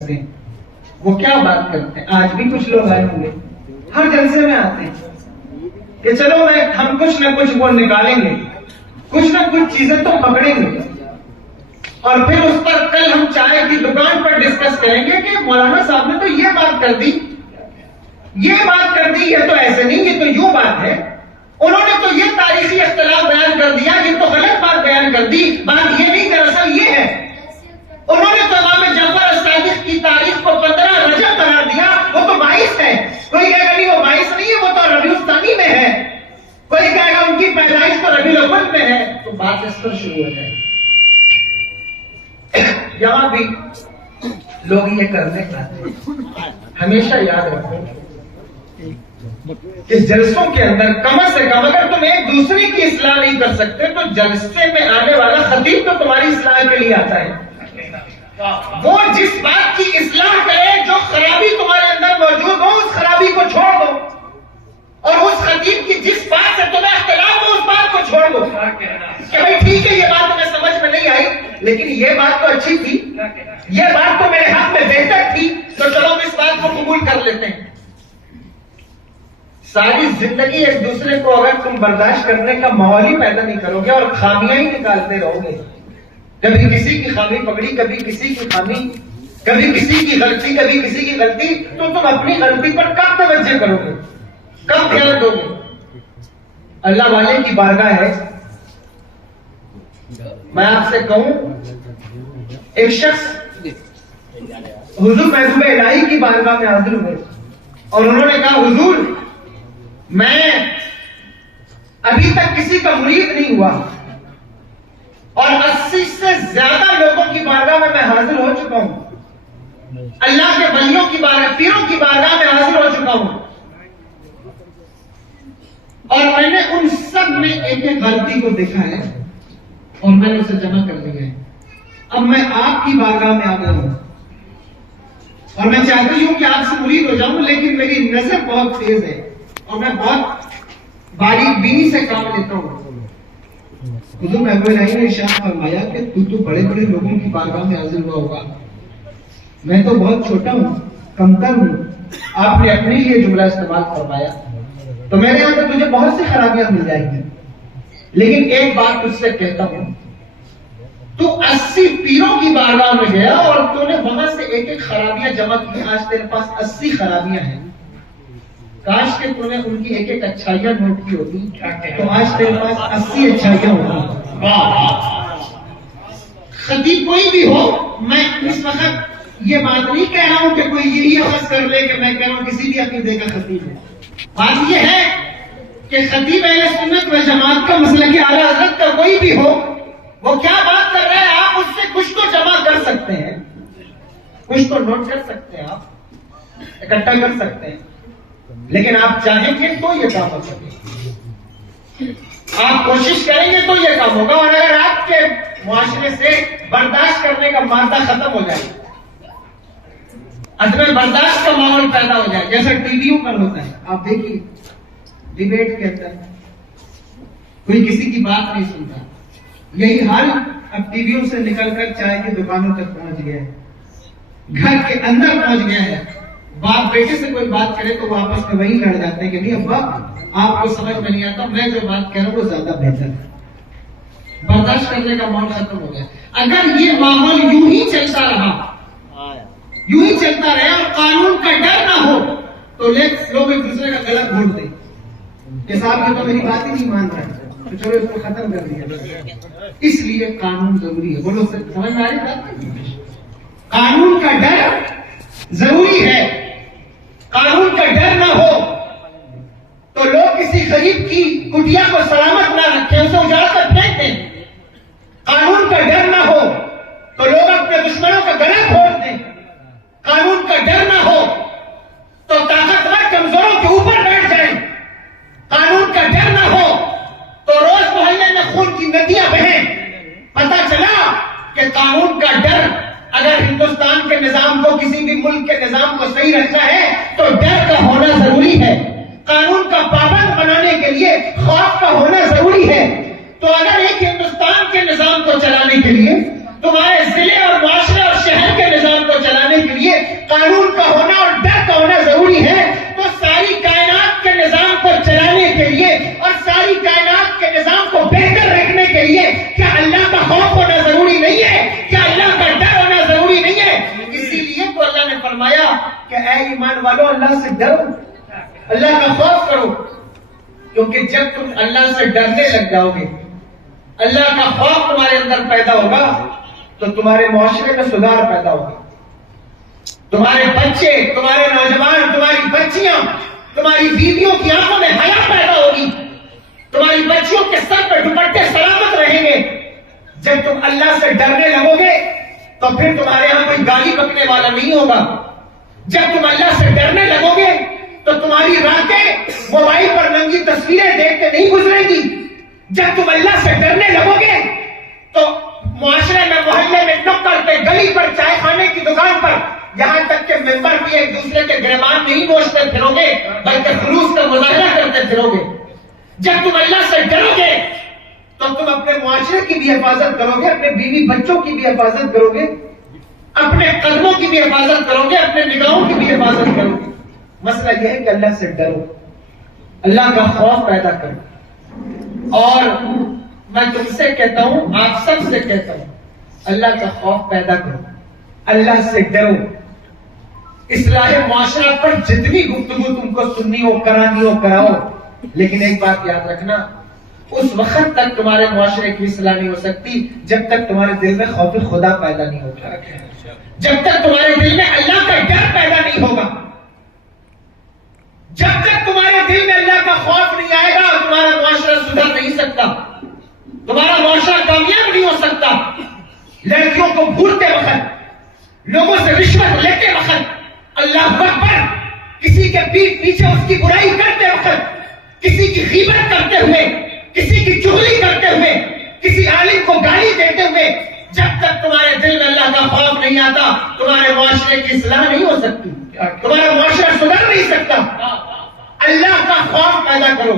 وہ کیا بات کرتے ہیں؟ آج بھی کچھ لوگ آئے ہوں گے، ہر جلسے میں آتے ہیں کہ چلو ہم کچھ نہ کچھ وہ نکالیں گے، کچھ نہ کچھ چیزیں تو پکڑیں گے، اور پھر اس پر کل ہم چائے کی دکان پر ڈسکس کریں گے کہ مولانا صاحب نے تو یہ بات کر دی، یہ تو ایسے نہیں، یہ تو یوں بات ہے، انہوں نے تو یہ تاریخی اختلاف بیان کر دیا، یہ تو غلط بات بیان کر دی، بات یہ نہیں دراصل یہ ہے، انہوں نے تو امام جعفر الصادق کی تاریخ کو 15 رجب قرار دیا، وہ تو 22 ہے، کوئی کہے گا نہیں وہ 22 نہیں ہے، وہ تو ربیع الثانی میں ہے، کوئی کہے گا ان کی پیدائش تو ربیع الاول میں ہے، تو بات اس پر شروع ہو جائے۔ یہاں بھی لوگ یہ کرنے چاہتے ہیں، ہمیشہ یاد رکھو کہ جلسوں کے اندر کم سے کم اگر تم ایک دوسرے کی اصلاح نہیں کر سکتے تو جلسے میں آنے والا خطیب تو تمہاری اصلاح کے لیے آتا ہے، وہ جس بات کی اصلاح کرے، جو خرابی تمہارے اندر موجود ہو اس خرابی کو چھوڑ دو، اور اس خطیب کی جس بات سے تمہیں اختلاف ہو اس بات کو چھوڑ دو کہ بھائی ٹھیک ہے یہ بات تمہیں سمجھ میں نہیں آئی لیکن یہ بات تو اچھی تھی، یہ بات تو میرے حق میں بہتر تھی، تو چلو ہم اس بات کو قبول کر لیتے ہیں۔ ساری زندگی ایک دوسرے کو اگر تم برداشت کرنے کا ماحول ہی پیدا نہیں کرو گے اور خامیاں ہی نکالتے رہو گے، کبھی کسی کی خامی پکڑی، کبھی کسی کی خامی، کبھی کسی کی غلطی، کبھی کسی کی غلطی، تو تم اپنی غلطی پر کب توجہ کرو گے، کب دھیان دو گے؟ اللہ والے کی بارگاہ ہے، میں آپ سے کہوں ایک شخص حضور محبوب الہی کی بارگاہ میں حاضر ہوئے اور انہوں نے کہا حضور میں ابھی تک کسی کا مرید نہیں ہوا اور 80 سے زیادہ لوگوں کی بارگاہ میں حاضر ہو چکا ہوں، اللہ کے ولیوں کی بارگاہ، پیروں کی بارگاہ میں حاضر ہو چکا ہوں، اور میں نے ان سب میں ایک ایک غلطی کو دیکھا ہے اور میں نے اسے جمع کر لیا ہے، اب میں آپ کی بارگاہ میں آ گیا ہوں اور میں چاہتی ہوں کہ آپ سے مرید ہو جاؤں، لیکن میری نظر بہت تیز ہے اور میں بہت باریک بینی سے کام لیتا ہوں۔ حضور محبوب الہی نے ارشاد فرمایا کہ تو بڑے بڑے لوگوں کی بارگاہ میں حاضر ہوا ہوگا، میں تو بہت چھوٹا ہوں، کمتر ہوں، آپ نے اپنے لیے جملہ استعمال فرمایا، تو میرے یہاں تو تجھے بہت سی خرابیاں مل جائیں گی، لیکن ایک بات تجھ سے کہتا ہوں، تو 80 پیروں کی بارگاہ میں گیا اور تو نے وہاں سے ایک ایک خرابیاں جمع کی، آج تیرے پاس 80 خرابیاں ہیں، کاش کہ تو نے ان کی ایک ایک اچھائیاں نوٹ کی ہوتی تو آج تیرے پاس 80 اچھائیاں ہوتی۔ خطیب کوئی بھی ہو، میں اس وقت یہ بات نہیں کہہ رہا ہوں کہ کوئی یہی عوض کر لے کہ میں کہہ رہا ہوں کسی بھی عقیدے کا خطیب ہے، بات یہ ہے کہ خطیب اہل سنت و جماعت کا مسلک اعلی حضرت کا کوئی بھی ہو، وہ کیا بات کر رہے ہیں آپ اس سے کچھ تو جمع کر سکتے ہیں، کچھ تو نوٹ کر سکتے ہیں، آپ اکٹھا کر سکتے ہیں، لیکن آپ چاہیں گے تو یہ کام ہو سکے، آپ کوشش کریں گے تو یہ کام ہوگا، اور اگر آپ کے معاشرے سے برداشت کرنے کا مادہ ختم ہو جائے، عدم برداشت کا ماحول پیدا ہو جائے، جیسا ٹی ویوں پر ہوتا ہے، آپ دیکھیے ڈیبیٹ کے اندر کوئی کسی کی بات نہیں سنتا، یہی حال اب ٹی ویوں سے نکل کر چائے کی دکانوں تک پہنچ گیا ہے، گھر کے اندر پہنچ گیا ہے، باپ بیٹے سے کوئی بات کرے تو وہ آپس میں وہی لڑ جاتے ہیں کہ نہیں ابا آپ کو سمجھ میں نہیں آتا، میں جو بات کہہ رہا ہوں وہ زیادہ بہتر ہے، برداشت کرنے کا ماحول ختم ہو گیا۔ اگر یہ ماحول یوں ہی چلتا رہا، یوں ہی چلتا رہے اور قانون کا ڈر نہ ہو تو لوگ ایک دوسرے کا گلا گھونٹ دیں کہ صاحب یہ تو میری بات ہی نہیں مان رہا ہے، تو چلو اس کو ختم کر دیا، اس لیے قانون ضروری ہے۔ بولو سمجھ میں آ رہی بات؟ قانون کا ڈر ضروری ہے، قانون کا ڈر نہ ہو تو لوگ کسی غریب کی کٹیا کو سلامت نہ رکھیں، اسے اجاڑ کر پھینک دیں، قانون کا ڈر نہ ہو تو لوگ اپنے دشمنوں کا گلا گھونٹ دیں، قانون کا ڈر نہ ہو تو طاقتور کمزوروں کے اوپر بیٹھ جائیں، قانون کا ڈر نہ ہو تو روز محلے میں خون کی ندیاں بہیں۔ پتہ چلا کہ قانون کا ڈر اگر ہندوستان کے نظام کو، کسی بھی ملک کے نظام کو صحیح رکھنا ہے تو ڈر کا ہونا ضروری ہے، قانون کا پابند بنانے کے لیے خوف کا ہونا ضروری ہے۔ تو اگر ایک ہندوستان کے نظام کو چلانے کے لیے، تمہارے ضلع اور معاشرے اور شہر کے نظام کو چلانے کے لیے کہ اے ایمان والو اللہ سے ڈرو، اللہ کا خوف کرو، کیونکہ جب تم اللہ سے ڈرنے لگ جاؤ گے، اللہ کا خوف تمہارے اندر پیدا ہوگا تو تمہارے معاشرے میں سدھار پیدا ہوگا، تمہارے بچے، تمہارے نوجوان، تمہاری بچیاں، تمہاری بیویوں کی آنکھوں میں حیا پیدا ہوگی، تمہاری بچیوں کے سر پہ دوپٹے سلامت رہیں گے۔ جب تم اللہ سے ڈرنے لگو گے تو پھر تمہارے یہاں کوئی گالی بکنے والا نہیں ہوگا۔ جب تم اللہ سے ڈرنے لگو گے تو تمہاری راتیں موبائل پر ننگی تصویریں دیکھ کے نہیں گزرے گی۔ جب تم اللہ سے ڈرنے لگو گے تو معاشرے میں، محلے میں، نکڑ پہ، گلی پر، چائے خانے کی دکان پر، یہاں تک کہ ممبر بھی ایک دوسرے کے گریبان نہیں نوچتے پھرو گے بلکہ خلوص کا مظاہرہ کرتے پھرو گے۔ جب تم اللہ سے ڈرو گے تو تم اپنے معاشرے کی بھی حفاظت کرو گے، اپنے بیوی بچوں کی بھی حفاظت کرو گے، اپنے قدموں کی بھی حفاظت کرو گے، اپنے نگاہوں کی بھی حفاظت کرو گے۔ مسئلہ یہ ہے کہ اللہ سے ڈرو، اللہ کا خوف پیدا کرو۔ اور میں تم سے کہتا ہوں، آپ سب سے کہتا ہوں، اللہ کا خوف پیدا کرو، اللہ سے ڈرو۔ اصلاح معاشرہ پر جتنی گفتگو تم کو سننی ہو، کرانی ہو، کراؤ، لیکن ایک بات یاد رکھنا، اس وقت تک تمہارے معاشرے کی اصلاح نہیں ہو سکتی جب تک تمہارے دل میں خوف خدا پیدا نہیں ہوگا، جب تک تمہارے دل میں اللہ کا ڈر پیدا نہیں ہوگا، جب تک تمہارے دل میں اللہ کا خوف نہیں آئے گا تمہارا معاشرہ سدھر نہیں سکتا، تمہارا معاشرہ کامیاب نہیں ہو سکتا۔ لڑکیوں کو بھولتے وقت، لوگوں سے رشوت لیتے وقت، اللہ اکبر، کسی کے پیٹ پیچھے اس کی برائی کرتے وقت، کسی کی غیبت کرتے ہوئے، کسی کی چغلی کرتے ہوئے، کسی عالم کو گالی دیتے ہوئے، جب تک تمہارے دل میں اللہ کا خوف نہیں آتا تمہارے معاشرے کی اصلاح نہیں ہو سکتی، تمہارا معاشرہ سدھر نہیں سکتا۔ اللہ کا خوف پیدا کرو،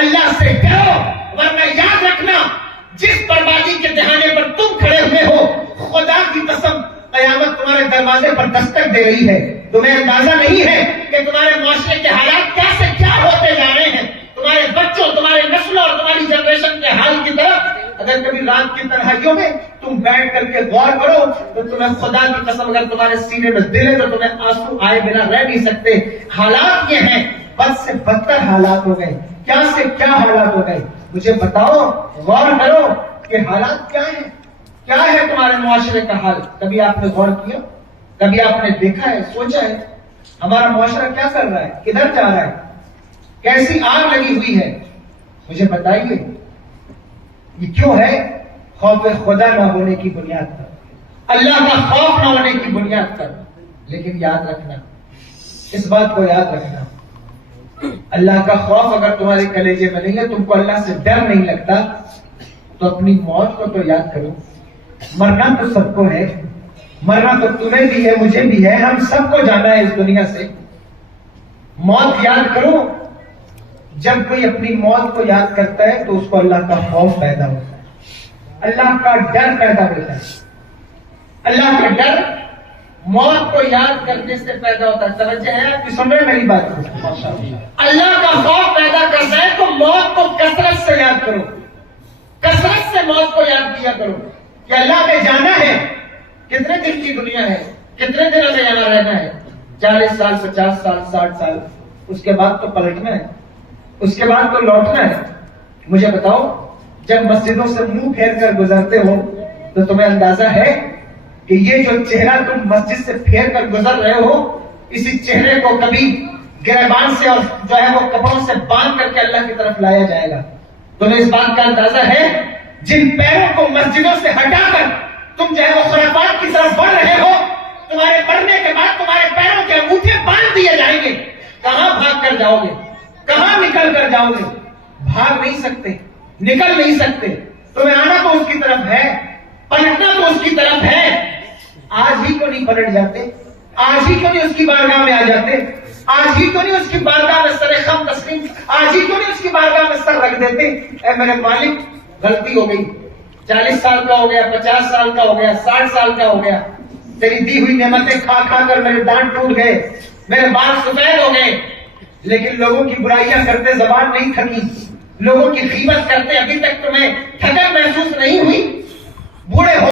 اللہ سے ڈرو، ورنہ یاد رکھنا جس بربادی کے دہانے پر تم کھڑے ہوئے ہو، خدا کی قسم قیامت تمہارے دروازے پر دستک دے رہی ہے۔ تمہیں اندازہ نہیں ہے کہ تمہارے معاشرے کے حالات کیا سے کیا ہوتے جا رہے ہیں۔ تمہارے بچوں، تمہارے نسلوں اور تمہاری جنریشن کے حال کی طرف اگر کبھی رات کی تنہائیوں میں تم بیٹھ کر کے غور کرو تو تمہیں خدا کی قسم اگر تمہارے سینے میں دل ہے تو تمہیں آنسو آئے بنا رہ نہیں سکتے۔ حالات یہ ہیں، بد سے بدتر حالات ہو گئے، کیا سے کیا حالات ہو گئے۔ مجھے بتاؤ، غور کرو کہ حالات کیا ہیں، کیا ہے تمہارے معاشرے کا حال۔ کبھی آپ نے غور کیا، کبھی آپ نے دیکھا ہے، سوچا ہے ہمارا معاشرہ کیا کر رہا ہے، کدھر جا رہا ہے، کیسی آگ لگی ہوئی ہے؟ مجھے بتائیے یہ کیوں ہے؟ خوف خدا نہ ہونے کی بنیاد پر، اللہ کا خوف نہ ہونے کی بنیاد پر۔ لیکن یاد رکھنا، اس بات کو یاد رکھنا، اللہ کا خوف اگر تمہارے کلیجے میں نہیں ہے، تم کو اللہ سے ڈر نہیں لگتا، تو اپنی موت کو تو یاد کرو۔ مرنا تو سب کو ہے، مرنا تو تمہیں بھی ہے، مجھے بھی ہے، ہم سب کو جانا ہے اس دنیا سے۔ موت یاد کرو۔ جب کوئی اپنی موت کو یاد کرتا ہے تو اس کو اللہ کا خوف پیدا ہوتا ہے، اللہ کا ڈر پیدا ہوتا ہے۔ اللہ کا ڈر موت کو یاد کرنے سے پیدا ہوتا ہے۔ توجہ ہے آپ کی، سن رہے میری بات کو؟ اللہ کا خوف پیدا کرنا ہے تو موت کو کثرت سے یاد کرو، کثرت سے موت کو یاد کیا کرو کہ اللہ نے جانا ہے۔ کتنے دن کی دنیا ہے، کتنے دن ہمیں یہاں رہنا ہے؟ 40 سال، 50 سال، 60 سال، اس کے بعد تو پلٹنا ہے، اس کے بعد تو لوٹنا ہے۔ مجھے بتاؤ، جب مسجدوں سے منہ پھیر کر گزرتے ہو تو تمہیں اندازہ ہے کہ یہ جو چہرہ تم مسجد سے پھیر کر گزر رہے ہو، اسی چہرے کو کبھی گریبان سے اور جو ہے وہ کپڑوں سے باندھ کر کے اللہ کی طرف لایا جائے گا۔ تمہیں اس بات کا اندازہ ہے جن پیروں کو مسجدوں سے ہٹا کر تم جو ہے وہ خرافات کی طرف بڑھ رہے ہو، تمہارے بڑھنے کے بعد تمہارے پیروں کے انگوٹھے باندھ دیے جائیں گے۔ کہاں بھاگ کر جاؤ گے، کہاں نکل کر جاؤ گے؟ بھاگ نہیں سکتے، نکل نہیں سکتے۔ تمہیں آنا تو اس کی طرف ہے، پلٹنا تو اس کی طرف ہے۔ آج ہی کیوں نہیں پلٹ جاتے؟ آج ہی کیوں نہیں اس کی بارگاہ میں آ جاتے؟ آج ہی کیوں نہیں اس کی بارگاہ میں سر خم تسلیم، آج ہی کیوں نہیں اس کی بارگاہ میں سر رکھ دیتے؟ اے میرے مالک، غلطی ہو گئی، 40 سال کا ہو گیا، 50 سال کا ہو گیا، 60 سال کا ہو گیا، تیری دی ہوئی نعمتیں کھا کھا کر میرے دانت ٹوٹ گئے، میرے بال سفید ہو گئے، لیکن لوگوں کی برائیاں کرتے زبان نہیں تھکی، لوگوں کی غیبت کرتے ابھی تک تمہیں